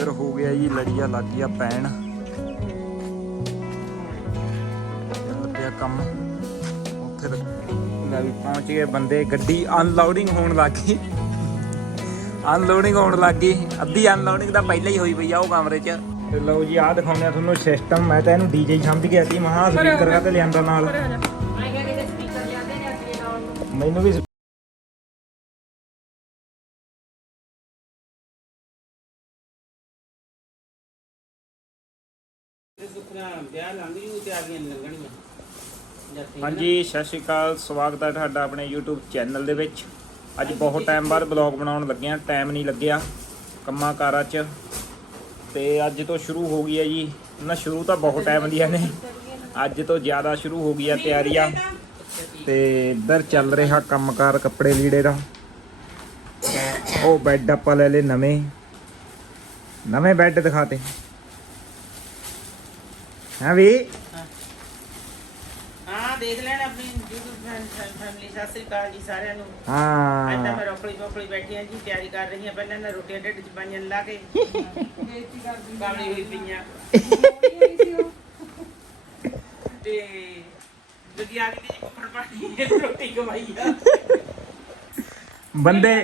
ਇੱਧਰ ਹੋ ਗਿਆ ਜੀ ਲੜੀਆ ਲੱਗ ਗਿਆ ਪੈਣ ਚੱਲ ਪਿਆ ਕੰਮ। ਉੱਥੇ ਤੱਕ ਲੈ ਵੀ ਪਹੁੰਚ ਗਏ ਬੰਦੇ ਗੱਡੀ ਅਨਲੋਡਿੰਗ ਹੋਣ ਲੱਗ ਗਈ। ਅਨਲੋਡਿੰਗ ਹੋਣ ਲੱਗ ਗਈ। ਅੱਧੀ ਅਨਲੋਡਿੰਗ ਤਾਂ ਪਹਿਲਾਂ ਹੀ ਹੋਈ ਪਈ ਆ ਉਹ ਕਮਰੇ 'ਚ। ਤੇ ਲਓ ਜੀ ਆਹ ਦਿਖਾਉਂਦੇ ਆ ਤੁਹਾਨੂੰ ਸਿਸਟਮ ਮੈਂ ਤਾਂ ਇਹਨੂੰ ਡੀਜੇ ਸਮਝ ਗਿਆ ਸੀ। ਮਹਾ ਸਪੀਕਰ ਕਾ ਤੇ ਲਿਆਂਦਾ ਨਾਲ? ਮੈਨੂੰ ਵੀ ਹਾਂਜੀ ਸਤਿ ਸ਼੍ਰੀ ਅਕਾਲ ਸਵਾਗਤ ਹੈ ਤੁਹਾਡਾ ਆਪਣੇ YouTube ਚੈਨਲ ਦੇ ਵਿੱਚ। ਅੱਜ ਬਹੁਤ ਟਾਈਮ ਬਾਅਦ ਬਲੌਗ ਬਣਾਉਣ ਲੱਗਿਆ ਟਾਈਮ ਨਹੀਂ ਲੱਗਿਆ ਕੰਮਾਂ ਕਾਰਾਂ 'ਚ। ਤੇ ਅੱਜ ਤੋਂ ਸ਼ੁਰੂ ਹੋ ਗਈ ਹੈ ਜੀ। ਨਾ ਸ਼ੁਰੂ ਤਾਂ ਬਹੁਤ ਟਾਈਮ ਦੀਆਂ ਨੇ। ਅੱਜ ਤੋਂ ਜ਼ਿਆਦਾ ਸ਼ੁਰੂ ਹੋ ਗਈ ਆ ਤਿਆਰੀਆਂ। ਤੇ ਇੱਧਰ ਚੱਲ ਰਿਹਾ ਕੰਮਕਾਰ ਕੱਪੜੇ ਲੀੜੇ ਦਾ। ਉਹ ਬੈੱਡ ਆਪਾਂ ਲੈ ਲਏ ਨਵੇਂ। ਨਵੇਂ ਬੈੱਡ ਦਿਖਾਤੇ ਹਾਂ ਵੀ? ਦੇਖ ਲੈਣ ਆਪਣੀ YouTube ਫੈਮਿਲੀ। ਸਤਿ ਸ੍ਰੀ ਅਕਾਲ ਜੀ ਸਾਰਿਆਂ ਨੂੰ। ਅੱਜ ਤਾਂ ਹਾਂ ਮੈਂ ਰੋਕੜੀ ਰੋਕੜੀ ਬੈਠੀ ਹਾਂ ਜੀ ਤਿਆਰੀ ਕਰ ਰਹੀ ਹਾਂ ਪਹਿਲਾਂ ਮੈਂ ਰੋਟੀਆਂ ਢਿੱਡ 'ਚ ਪਾਈਆਂ ਲਾ ਕੇ। ਕਾਮਲੀ ਹੋਈ ਪਈਆਂ। ਤੇ ਜਦੀ ਆ ਗਈ ਜੀ ਪਕੜ ਪਾਣੀ ਰੋਟੀ ਕਮਾਈ ਆ। ਬੰਦੇ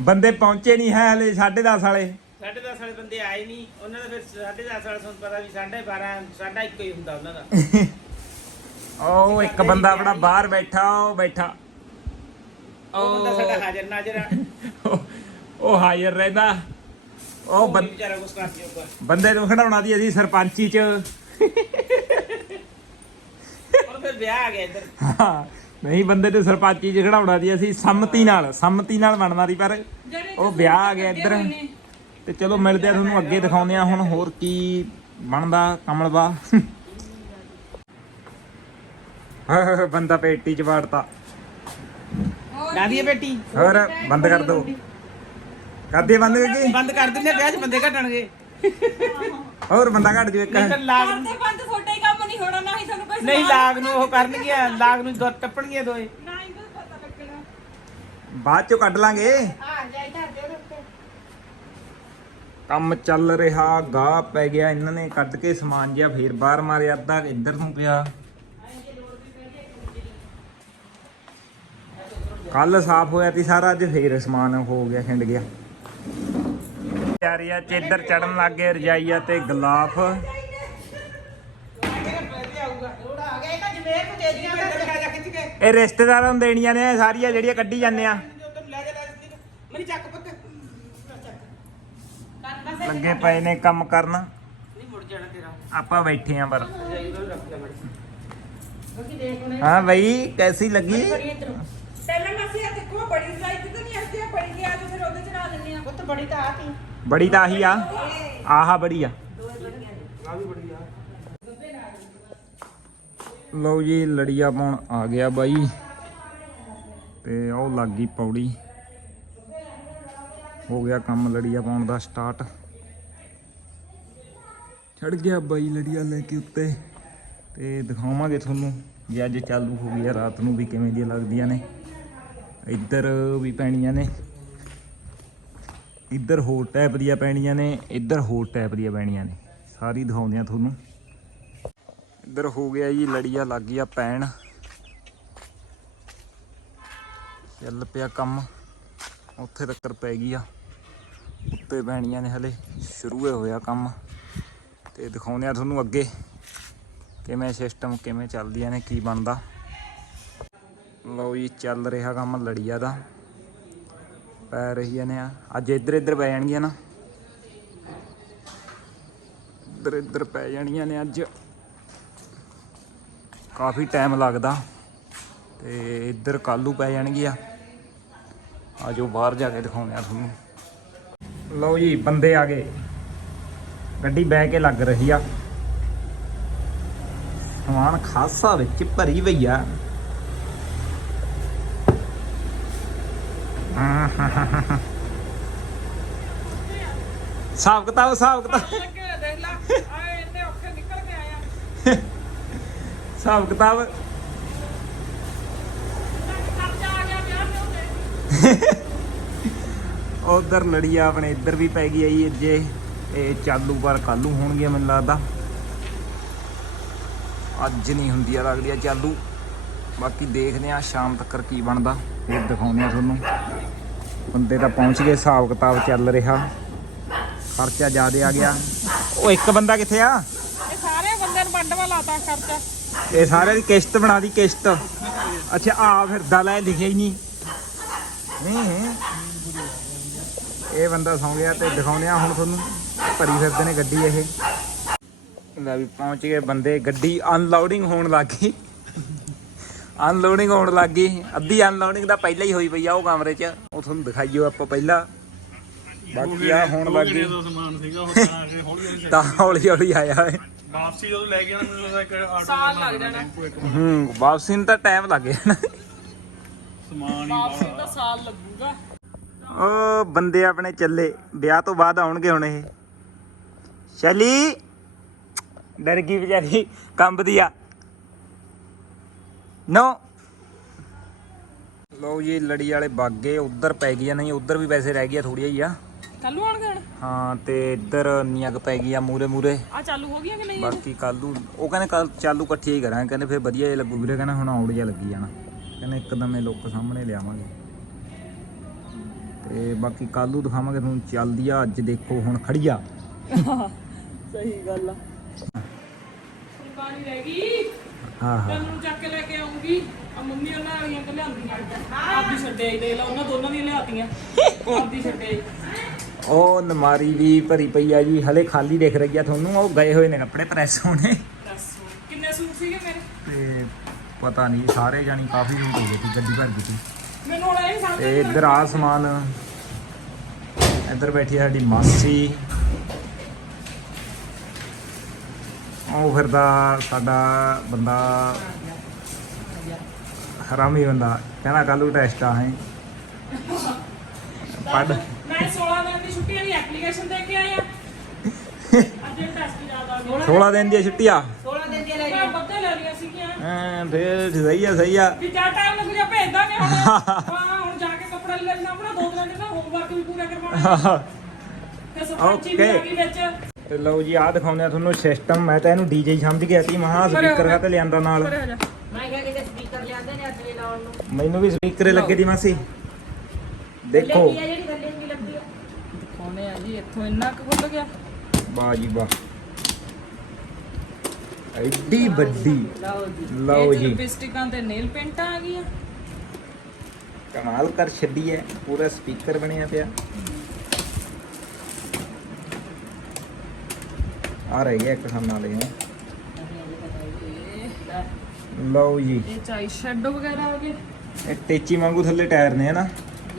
ਬੰਦੇ ਪਹੁੰਚੇ ਨਹੀਂ ਹੈ ਹਲੇ 10:30 ਵਾਲੇ। ਸਾਢੇ ਦਸ ਵਾਲੇ ਬੰਦੇ ਆਏ ਨਹੀਂ। ਉਹਨਾਂ ਦਾ ਫਿਰ ਸਾਢੇ ਦਸ ਵਾਲੇ ਤੁਹਾਨੂੰ ਪਤਾ ਵੀ ਸਾਢੇ 12 ਸਾਢਾ ਇੱਕ ਹੀ ਹੁੰਦਾ ਉਹਨਾਂ ਦਾ। ਉਹ ਇੱਕ ਬੰਦਾ ਆਪਣਾ ਬਾਹਰ ਬੈਠਾ ਉਹ ਬੈਠਾ। ਉਹ ਬੰਦਾ ਸਾਡਾ ਹਾਜ਼ਰ ਨਾਜ਼ਰ ਆ। ਉਹ- ਹਾਜ਼ਰ ਰਹਿੰਦਾ। ਉਹ ਵਿਚਾਰਾ ਕੁਛ ਕਰ ਬੰਦੇ ਨੂੰ ਖੜਾਉਣਾ ਦੀ ਅਸੀਂ ਸਰਪੰਚੀ ਚ। ਉਹ ਫਿਰ ਵਿਆਹ ਆ ਗਿਆ ਇੱਧਰ। ਹਾਂ, ਨਹੀਂ ਬੰਦੇ ਤੇ ਸਰਪੰਚੀ ਚ ਖੜਾਉਣਾ ਦੀ ਅਸੀਂ ਸੰਮਤੀ ਨਾਲ ਸੰਮਤੀ ਨਾਲ ਬਣਨਾ ਦੀ ਪਰ ਉਹ ਵਿਆਹ ਆ ਗਿਆ ਇੱਧਰ। ਤੇ ਚਲੋ ਮਿਲਦੇ ਆ ਤੁਹਾਨੂੰ ਅੱਗੇ ਦਿਖਾਉਂਦੇ ਆ ਹੁਣ ਹੋਰ ਕੀ ਬਣਦਾ ਕਮਲਵਾ ਹਾਂ ਬੰਦਾ ਪੇਟੀ ਚ ਵਾੜਤਾ। ਹੈ ਬੇਟੀ ਹੋਰ ਬੰਦ ਕਰ ਦੋ। ਕਰਦੇ ਬੰਦ ਕਰ ਦਿੰਦੇ ਆ, ਵਿਆਹ 'ਚ ਬੰਦੇ ਘਟਣਗੇ। ਹੋਰ ਬੰਦਾ ਘਟ ਜੂ ਇੱਕ। ਨਹੀਂ ਲਾਗ ਨੂੰ ਕਰਦੇ ਬੰਦ ਤੁਹਾਡਾ ਹੀ ਕੰਮ ਨਹੀਂ ਹੋਣਾ ਨਾ ਹੀ ਤੁਹਾਨੂੰ ਕੋਈ ਨਹੀਂ ਲਾਗ ਨੂੰ ਉਹ ਕਰਨਗੀਆਂ ਲਾਗ ਨੂੰ ਦੋ ਟੱਪਣਗੀਆਂ ਦੋਏ ਨਾ ਹੀ ਕੁਝ ਪਤਾ ਲੱਗਣਾ। ਬਾਅਦ ਚੋਂ ਕੱਢ ਲਾਂਗੇ। ਕੰਮ ਚੱਲ ਰਿਹਾ ਗਾਹ ਪੈ ਗਿਆ ਇਹਨਾਂ ਨੇ ਕੱਢ ਕੇ ਸਮਾਨ ਜਿਹਾ ਫੇਰ ਬਾਹਰ ਮਾਰਿਆ ਅੱਧਾ ਇੱਧਰ ਨੂੰ ਪਿਆ। ਕੱਲ ਸਾਫ਼ ਹੋਇਆ ਤੀ ਸਾਰਾ ਅੱਜ ਫੇਰ ਸਮਾਨ ਹੋ ਗਿਆ ਖਿੰਡ ਗਿਆ। ਤਿਆਰੀਆਂ ਚ ਇੱਧਰ ਚੜਨ ਲੱਗ ਗਏ ਰਜਾਈਆ ਤੇ ਗਲਾਫ। ਇਹ ਰਿਸ਼ਤੇਦਾਰਾਂ ਨੂੰ ਦੇਣੀਆਂ ਨੇ ਸਾਰੀਆਂ ਜਿਹੜੀਆਂ ਕੱਢੀ ਜਾਂਦੇ ਆ। ਮਨੀ ਚੱਕ ਪੁੱਤ। ਲੱਗੇ ਪਏ ਨੇ ਕੰਮ ਕਰਨ। ਨਹੀਂ ਮੁੜ ਜਾਣਾ ਤੇਰਾ। ਆਪਾਂ ਬੈਠੇ ਆ ਪਰ। ਹਾਂ ਬਈ ਕੈਸੀ ਲੱਗੀ? ਬੜੀ ਸਾਈਜ਼ ਤੇ ਨਹੀਂ ਆਸਤੇ ਬੜੀ ਗਿਆ ਤੇ ਫਿਰ ਉਹਦੇ ਚ ਨਾ ਲੈਣੇ ਆ। ਪੁੱਤ ਬੜੀ ਤਾਂ ਆਤੀ ਬੜੀ ਤਾਂ ਆਹੀ ਆ। ਆਹਾ ਬੜੀ ਆ। ਬੜੀ ਲਓ ਜੀ ਲੜੀਆ ਪਾਉਣ ਆ ਗਿਆ ਬਾਈ। ਤੇ ਉਹ ਲੱਗ ਗਈ ਪੌੜੀ। ਹੋ ਗਿਆ ਕੰਮ ਲੜੀਆ ਪਾਉਣ ਦਾ ਸਟਾਰਟ ਚੜ ਗਿਆ ਬਾਈ ਲੜੀਆ ਲੈ ਕੇ ਉੱਤੇ। ਤੇ ਦਿਖਾਵਾਂਗੇ ਤੁਹਾਨੂੰ ਜੇ ਅੱਜ ਚਾਲੂ ਹੋ ਗਈ ਆ ਰਾਤ ਨੂੰ ਵੀ ਕਿਵੇਂ ਦੀਆਂ ਲੱਗਦੀਆਂ ਨੇ। ਇੱਧਰ ਵੀ ਪੈਣੀਆਂ ਨੇ। ਇੱਧਰ ਹੋਰ ਟਾਈਪ ਦੀਆਂ ਪੈਣੀਆਂ ਨੇ, ਇੱਧਰ ਹੋਰ ਟਾਈਪ ਦੀਆਂ ਪੈਣੀਆਂ ਨੇ। ਸਾਰੀ ਦਿਖਾਉਂਦੇ ਆ ਤੁਹਾਨੂੰ। ਇੱਧਰ ਹੋ ਗਿਆ ਜੀ, ਲੜੀਆ ਲੱਗ ਗਿਆ ਪੈਣ। ਚੱਲ ਪਿਆ ਕੰਮ। ਉੱਥੇ ਤੱਕ ਪੈ ਗਈ ਆ। ਉੱਤੇ ਪੈਣੀਆਂ ਨੇ ਹਲੇ। ਸ਼ੁਰੂ ਹੋਇਆ ਕੰਮ। ਤੇ ਦਿਖਾਉਂਦੇ ਆ ਤੁਹਾਨੂੰ ਅੱਗੇ। ਕਿਵੇਂ ਸਿਸਟਮ ਕਿਵੇਂ ਚੱਲਦੀਆਂ ਨੇ, ਕੀ ਬਣਦਾ। ਲਓ ਜੀ, ਚੱਲ ਰਿਹਾ ਕੰਮ ਲੜੀਆ ਦਾ। ਪੈ ਰਹੀਆਂ ਨੇ ਅੱਜ ਇੱਧਰ ਇੱਧਰ ਪੈ ਜਾਣਗੀਆਂ ਨਾ। ਇੱਧਰ ਇੱਧਰ ਪੈ ਜਾਣੀਆਂ ਨੇ ਅੱਜ। ਕਾਫੀ ਟਾਈਮ ਲੱਗਦਾ। ਤੇ ਇੱਧਰ ਕੱਲੂ ਪੈ ਜਾਣਗੀਆਂ। ਆਜੋ ਬਾਹਰ ਜਾ ਕੇ ਦਿਖਾਉਂਦੇ ਆ ਤੁਹਾਨੂੰ। ਲਓ ਜੀ, ਬੰਦੇ ਆ ਗਏ। ਗੱਡੀ ਬਹਿ ਕੇ ਲੱਗ ਰਹੀ ਆ। ਸਮਾਨ ਖਾਸਾ ਵਿੱਚ ਭਰੀ ਪਈ ਆ। ਹਿਸਾਬ ਕਿਤਾਬ ਹਿਸਾਬ ਕਿਤਾਬ ਲੱਗੇ ਦੇਖ ਲਾ ਆਏ ਇੰਨੇ ਔਖੇ ਨਿਕਲ ਕੇ ਆਇਆ ਹਿਸਾਬ ਕਿਤਾਬ ਖਰਚਾ ਆ ਉਧਰ ਲੜੀ ਆਪਣੇ ਇੱਧਰ ਵੀ ਪੈ ਗਈ ਆ ਜੀ ਜੇ ਇਹ ਚਾਲੂ ਪਰ ਕੱਲੂ ਹੋਣਗੀਆਂ ਮੈਨੂੰ ਲੱਗਦਾ। ਅੱਜ ਨਹੀਂ ਹੁੰਦੀ ਆ ਲੱਗਦੀ ਆ ਚਾਲੂ। ਬਾਕੀ ਦੇਖਦੇ ਆ ਸ਼ਾਮ ਤੱਕ ਕੀ ਬਣਦਾ। ਫਿਰ ਦਿਖਾਉਂਦੇ ਆ ਤੁਹਾਨੂੰ। ਬੰਦੇ ਤਾਂ ਪਹੁੰਚ ਗਏ ਹਿਸਾਬ ਕਿਤਾਬ ਚੱਲ ਰਿਹਾ। ਖਰਚਾ ਜ਼ਿਆਦੇ ਆ ਗਿਆ। ਉਹ ਇੱਕ ਬੰਦਾ ਕਿੱਥੇ ਆ? ਇਹ ਸਾਰੇ ਬੰਦਿਆਂ ਨੂੰ ਵੰਡ ਵਾ ਲਾਤਾ ਖਰਚਾ। ਇਹ ਸਾਰੇ ਦੀ ਕਿਸ਼ਤ ਬਣਾ ਦੀ ਕਿਸ਼ਤ। ਅੱਛਾ ਆ ਫਿਰਦਾ ਲੈ ਲਿਖਿਆ ਹੀ ਨਹੀਂ। ਨਹੀਂ ਇਹ ਬੰਦਾ ਸੌਂ ਗਿਆ ਤੇ ਦਿਖਾਉਂਦੇ ਆ ਹੁਣ ਤੁਹਾਨੂੰ। ਭਰੀ ਫਿਰਦੇ ਨੇ ਗੱਡੀ ਇਹ। ਲੈ ਵੀ ਪਹੁੰਚ ਗਏ ਬੰਦੇ ਗੱਡੀ ਅਨਲੋਡਿੰਗ ਹੋਣ ਲੱਗ ਗਈ। ਅਨਲੋਡਿੰਗ ਹੋਣ ਲੱਗ ਗਈ। ਅੱਧੀ ਅਨਲੋਡਿੰਗ ਤਾਂ ਪਹਿਲਾਂ ਹੀ ਹੋਈ ਪਈ ਆ ਉਹ ਕਮਰੇ 'ਚ। ਉਹ ਤੁਹਾਨੂੰ ਦਿਖਾਈਓ ਆਪਾਂ ਪਹਿਲਾਂ। ਬਾਕੀ ਆ ਹੋਣ ਲੱਗ ਗਈ। ਸਮਾਨ ਸੀਗਾ ਤਾਂ ਕੇ ਹੌਲੀ ਹੌਲੀ ਤਾਂ ਹੌਲੀ ਹੌਲੀ ਆਇਆ ਹੈ ਵਾਪਸੀ ਜਦੋਂ ਲੈ ਕੇ ਆਣਾ ਮੈਨੂੰ ਲੱਗਦਾ ਇੱਕ ਆਟੋ ਸਾਲ ਲੱਗ ਜਾਣਾ। ਹੂੰ ਵਾਪਸੀ ਨੂੰ ਤਾਂ ਟਾਈਮ ਲੱਗ ਜਾਣਾ ਸਮਾਨ ਹੀ ਵਾਪਸੀ ਤਾਂ ਸਾਲ ਲੱਗੂਗਾ। ਉਹ ਬੰਦੇ ਆਪਣੇ ਚੱਲੇ। ਵਿਆਹ ਤੋਂ ਬਾਅਦ ਆਉਣਗੇ ਹੁਣ ਇਹ। ਸ਼ੈਲੀ। ਡਰ ਗਈ ਵਿਚਾਰੀ। ਕੰਬਦੀ ਆ। ਨੋ ਲੋ ਜੀ ਲੜੀ ਵਾਲੇ ਬਾਗੇ ਉਧਰ ਪੈ ਗਈਆਂ ਨਹੀਂ ਉਧਰ ਵੀ ਵੈਸੇ ਰਹਿ ਗਈਆਂ ਥੋੜੀਆਂ ਹੀ ਆ। ਕੱਲੂ ਆਣਗੇ ਹੁਣ? ਹਾਂ ਤੇ ਇੱਧਰ ਨੀਆਂ ਕੁ ਪੈ ਗਈਆਂ ਮੂਰੇ ਮੂਰੇ ਆ ਚਾਲੂ ਹੋ ਗਈਆਂ ਕਿ ਨਹੀਂ ਬਾਕੀ ਕੱਲ ਨੂੰ ਉਹ ਕਹਿੰਦੇ ਕੱਲ ਚਾਲੂ ਇਕੱਠੀ ਹੀ ਕਰਾਂਗੇ ਕਹਿੰਦੇ ਫਿਰ ਵਧੀਆ ਜਿਹਾ ਲੱਗੂ ਵੀਰੇ ਕਹਿੰਦਾ ਹੁਣ ਆਉੜ ਜਿਹਾ ਲੱਗੀ ਜਾਣਾ। ਕਹਿੰਦੇ ਇੱਕਦਮ ਇਹ ਲੁੱਕ ਸਾਹਮਣੇ ਲਿਆਵਾਂਗੇ। ਤੇ ਬਾਕੀ ਕੱਲ ਦਿਖਾਵਾਂਗੇ ਤੁਹਾਨੂੰ ਚੱਲਦੀ ਆ ਅੱਜ ਦੇਖੋ ਹੁਣ ਖੜੀਆ ਸਹੀ ਗੱਲ ਆ। ਫੁਲਕਾਰੀ ਰਹਿ ਗਈ। ਹਾਂ ਹਾਂ। ਕੱਲ ਨੂੰ ਚੱਕ ਕੇ ਲੈ ਕੇ ਆਉਂਗੀ। ਆ ਮੰਮੀ ਉਹਨਾਂ ਵਾਲੀਆਂ ਤੇ ਲਿਆਂਦੀਆਂ ਆਪਦੀ ਛੱਡੇ ਆਈ ਦੇਖ ਲਾ ਉਹਨਾਂ ਦੋਨਾਂ ਦੀਆਂ ਲਿਆਤੀਆਂ। ਆਪਦੀ ਛੱਡੇ ਆਈ ਉਹ ਨਮਾਰੀ ਵੀ ਭਰੀ ਪਈ ਆ ਜੀ ਹਲੇ ਖਾਲੀ ਦਿਖ ਰਹੀ ਆ ਤੁਹਾਨੂੰ। ਉਹ ਗਏ ਹੋਏ ਨੇ ਕੱਪੜੇ ਪ੍ਰੈਸ ਹੋਣੇ। ਦੱਸ ਕਿੰਨੇ ਸੂਟ ਸੀਗੇ ਮੇਰੇ? ਤੇ ਪਤਾ ਨਹੀਂ ਸਾਰੇ ਜਾਣੀ ਕਾਫੀ ਸੀ ਗੱਡੀ ਭਰ ਗਈ ਸੀ। ਮੈਨੂੰ ਹੁਣ ਇਹ ਸਮਝ ਤੇ ਇੱਧਰ ਆ ਸਮਾਨ। ਇੱਧਰ ਬੈਠੀ ਆ ਸਾਡੀ ਮਾਸੀ। ਉਹ ਫਿਰਦਾ ਸਾਡਾ ਬੰਦਾ ਹਰਾਮੀ ਬੰਦਾ ਕਹਿੰਦਾ ਕੱਲੂ ਟੈਸਟ ਆ ਹੈ ਪੜ ਮੈਂ 16 ਦਿਨ ਦੀ ਛੁੱਟੀ ਵਾਲੀ ਐਪਲੀਕੇਸ਼ਨ ਦੇ ਕੇ ਆਇਆ ਅੱਜ ਟੈਸਟ ਯਾਦ ਆ ਗਿਆ 16 ਦਿਨ ਦੀ ਛੁੱਟੀ ਆ। 16 ਦਿਨ ਦੀ ਮੈਂ ਬੱਤੇ ਲੈ ਲਈਆਂ ਸੀਗੀਆਂ। ਹਾਂ ਫੇਰ ਸਹੀ ਆ ਸਹੀ ਆ। ਵੀ ਜਾ ਟਾਈਮ ਲੱਗ ਜਾ ਭੇਜ ਦਾਂਗੇ ਹੁਣ। ਹਾਂ ਹੁਣ ਜਾ ਕੇ ਕੱਪੜਾ ਲੈ ਲੈਣਾ ਆਪਣਾ ਦੋ ਦਿਨਾਂ ਦਾ ਹੋਮਵਰਕ ਵੀ ਪੂਰਾ ਕਰਵਾਉਣਾ। ਤੇ ਸਰਪੰਚੀ ਵੀ ਆ ਗਈ ਵਿੱਚ। ਤੇ ਲਓ ਜੀ ਆ ਦਿਖਾਉਂਦੇ ਆ ਤੁਹਾਨੂੰ ਸਿਸਟਮ ਮੈਂ ਤਾਂ ਇਹਨੂੰ ਡੀਜੇ ਸਮਝ ਗਿਆ ਸੀ ਮਹਾ ਸਪੀਕਰ ਕਾ ਤੇ ਲਿਆਂਦਾ ਨਾਲ? ਮੈਂ ਕਿਹਾ ਕਿ ਸਪੀਕਰ ਲਿਆਂਦੇ ਨੇ ਅੱਗੇ ਲਾਉਣ ਨੂੰ। ਮੈਨੂੰ ਵੀ ਸਪੀਕਰ ਲੱਗੇ ਦੀ ਮਾਸੀ। ਦੇਖੋ। ਇਹ ਜਿਹੜੀ ਗੱਲੇ ਦੀ ਲੱਗਦੀ ਆ? ਦਿਖਾਉਣੇ ਆ ਜੀ ਇੱਥੋਂ ਇੰਨਾ ਕੁ ਖੁੱਲ ਗਿਆ। ਵਾਹ ਜੀ ਵਾਹ। ਐਡੀ ਵੱਡੀ। ਲਓ ਜੀ ਲਓ ਇਹ ਜੀ ਲਿਪਸਟਿਕਾਂ ਤੇ ਨੇਲ ਪੇਂਟਾਂ ਆ ਗਈਆਂ। ਕਮਾਲ ਕਰ ਛੱਡੀ ਹੈ ਪੂਰਾ ਸਪੀਕਰ ਬਣਿਆ ਪਿਆ। ਆ ਰਹੀ ਹੈ ਇੱਕ ਖਾਨ ਵਾਲੇ ਹੈ ਲਓ ਜੀ। ਇਹ ਚਾਈ ਸ਼ੈਡੋ ਵਗੈਰਾ ਆ ਗਏ? ਇਹ ਟੇਚੀ ਵਾਂਗੂ ਥੱਲੇ ਟਾਇਰ ਨੇ ਹਨਾ?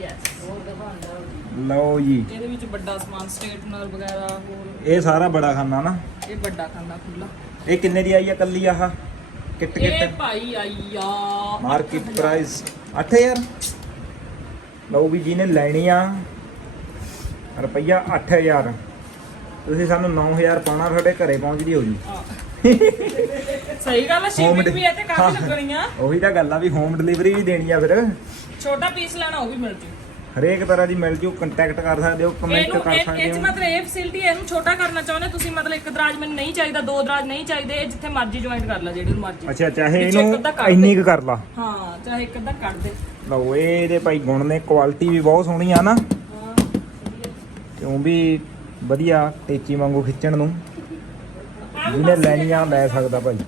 ਯੈਸ ਲਓ ਜੀ। ਇਹਦੇ ਵਿੱਚ ਵੱਡਾ ਸਮਾਨ ਸਟੇਟਨਰ ਵਗੈਰਾ ਹੋਰ। ਇਹ ਸਾਰਾ ਬੜਾ ਖਾਨਾ ਨਾ ਇਹ ਵੱਡਾ ਖਾਨਾ ਖੁੱਲਾ ਇਹ ਕਿੰਨੇ ਦੀ ਆਈ ਆ ਕੱਲੀ ਆਹ? ਕਿੱਟ ਇਹ ਕਿੱਟ ਭਾਈ ਆਈਆ ਮਾਰਕੀਟ ਪ੍ਰਾਈਸ 8000 ਲਓ ਵੀ ਜਿਹਨੇ ਲੈਣੀ ਆ ਰੁਪਈਆ 8000 ਤੁਸੀਂ ਸਾਨੂੰ 9000 ਪਾਉਣਾ ਤੁਹਾਡੇ ਘਰੇ ਪਹੁੰਚਦੀ ਹੋਊਗੀ ਸਹੀ ਗੱਲ ਹੈ ਸ਼ਿਪਿੰਗ ਵੀ ਇੱਥੇ ਕਾਫੀ ਲੱਗਣੀਆਂ। ਉਹੀ ਤਾਂ ਗੱਲ ਆ ਵੀ ਹੋਮ ਡਿਲੀਵਰੀ ਵੀ ਦੇਣੀ ਆ ਫਿਰ। ਛੋਟਾ ਪੀਸ ਲੈਣਾ ਉਹ ਵੀ ਮਿਲ ਜੂ। ਹਰੇਕ ਤਰ੍ਹਾਂ ਦੀ ਮਿਲ ਜੂ ਕੰਟੈਕਟ ਕਰ ਸਕਦੇ ਹੋ ਕਮੈਂਟ ਕਰ ਇਹ ਸਕਦੇ ਇਹ ਹੋ। ਮਤਲਬ ਇਹ ਫੈਸਿਲਿਟੀ ਇਹਨੂੰ ਛੋਟਾ ਕਰਨਾ ਚਾਹੁੰਦੇ ਤੁਸੀਂ ਮਤਲਬ ਇੱਕ ਦਰਾਜ ਮੈਨੂੰ ਨਹੀਂ ਚਾਹੀਦਾ ਦੋ ਦਰਾਜ ਨਹੀਂ ਚਾਹੀਦੇ ਇਹ ਜਿੱਥੇ ਮਰਜ਼ੀ ਜੁਆਇੰਟ ਕਰ ਲੈ ਜਿਹੜੀ ਮਰਜ਼ੀ। ਅੱਛਾ ਚਾਹੇ ਇਹਨੂੰ ਇੰਨੀ ਕੁ ਕਰ ਲਾ। ਹਾਂ ਚਾਹੇ ਇੱਕ ਅੱਧਾ ਕੱਢ ਦੇ। ਲਓ ਇਹ ਇਹਦੇ ਭਾਈ ਗੁਣ ਨੇ ਕੁਆਲਿਟੀ ਵੀ ਬਹੁਤ ਸੋਹਣੀ ਆ ਨਾ। ਹਾਂ ਕਿਉਂ ਵੀ ਵਧੀਆ ਟੇਚੀ ਵਾਂਗੂ ਖਿੱਚਣ ਨੂੰ। ਜਿਹਨੇ ਲੈਣੀਆਂ ਲੈ ਸਕਦਾ ਭਾਈ।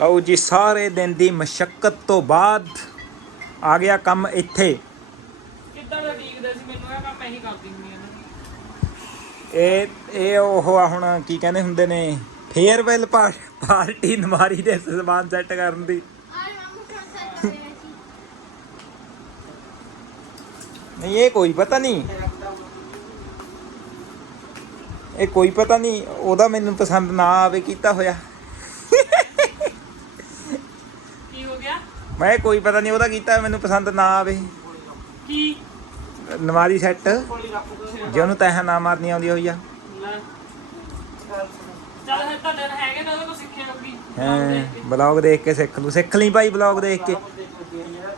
ਲਓ ਜੀ ਸਾਰੇ ਦਿਨ ਦੀ ਮਸ਼ੱਕਤ ਤੋਂ ਬਾਅਦ ਆ ਗਿਆ ਕੰਮ ਇੱਥੇ। ਕਿੱਦਾਂ ਦਾ ਡੀਕਦੇ ਸੀ ਮੈਨੂੰ? ਇਹ ਕੰਮ ਇਹੀ ਕਰਦੀ ਹੁੰਦੀ ਆ ਇਹ ਇਹ ਉਹ ਆ ਹੁਣ ਕੀ ਕਹਿੰਦੇ ਹੁੰਦੇ ਨੇ ਫੇਅਰਵੈਲ ਪਾਰਟੀ ਨਮਾਰੀ ਦੇ ਸਮਾਨ ਸੈੱਟ ਕਰਨ ਦੀ। ਨਹੀਂ ਇਹ ਕੋਈ ਪਤਾ ਨਹੀਂ। ਇਹ ਕੋਈ ਪਤਾ ਨਹੀਂ ਉਹਦਾ ਮੈਨੂੰ ਪਸੰਦ ਨਾ ਆਵੇ ਕੀਤਾ ਹੋਇਆ। ਕੀ ਹੋ ਗਿਆ? ਮੈਂ ਕੋਈ ਪਤਾ ਨਹੀਂ ਉਹਦਾ ਕੀਤਾ ਮੈਨੂੰ ਪਸੰਦ ਨਾ ਆਵੇ। ਕੀ? ਨਮਾਰੀ ਸੈੱਟ ਜੇ ਉਹਨੂੰ ਤੈਹਾਂ ਨਾ ਮਾਰਨੀ ਆਉਂਦੀ ਹੋਈ ਆ। ਚੱਲ ਹੈ ਤਾਂ ਦਿਨ ਹੈਗੇ ਤਾਂ ਉਹਦੇ ਤੋਂ ਸਿੱਖਿਆ ਹੋਊਗੀ। ਹਾਂ ਬਲੌਗ ਦੇਖ ਕੇ। ਸਿੱਖ ਲੂ ਸਿੱਖ ਲਈ ਭਾਈ ਬਲੌਗ ਦੇਖ ਕੇ।